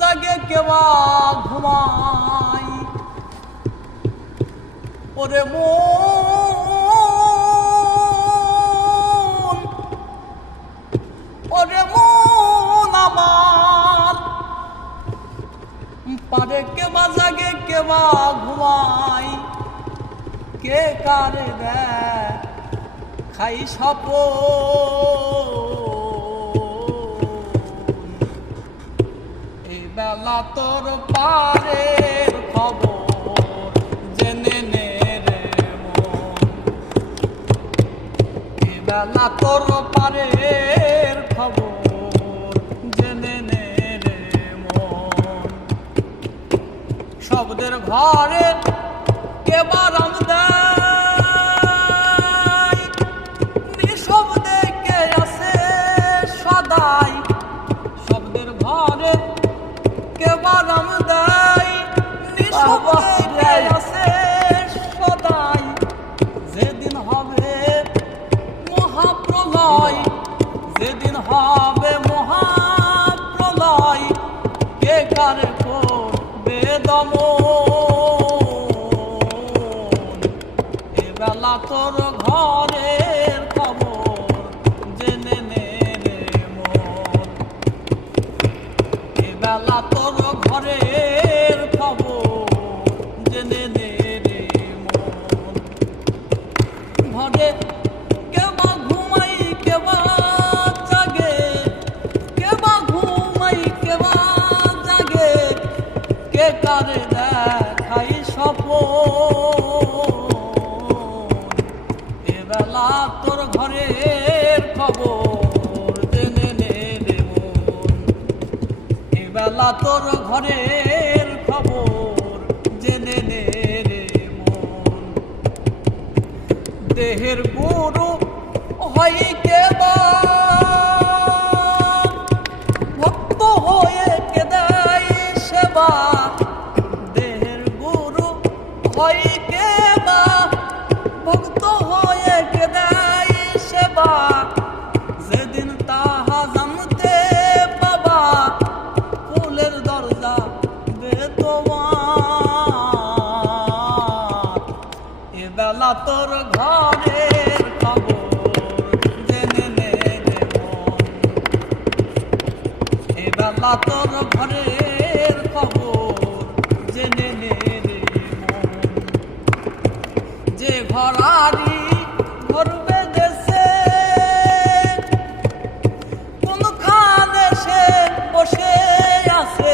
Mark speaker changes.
Speaker 1: জাগে কেবা ঘুমাই। ওরে মন ওরে মন আমার। পারে কেবা জাগে কেবা ঘুমাই। কে কারে দেয় খাই সাপ বেলা তোর পারের খবর তোর খবর জেনে শব্দের ঘরে কেবার দেয় সদাই যেদিন হবে মহাপ্রলয় যেদিন হবে মহাপ্রলয় কে কারে করবে দমন এবেলা তোর ঘরের খবর জেনে নে রে মন এবেলা তোর ঘরের খবর জেনে তোর ঘরের খবর জেনে নে দেহের গুরু হয় কেবা ভক্ত হয়ে কেদাই সেবা? হয় কেবা ভক্ত হয়ে কেদাই সেবা। যেদিন পাবা, ফুলের দরজা বে তোর ঘরের খবর জেনে নে রে এবেলা তোর ঘরের যে ঘরারি ঘরবে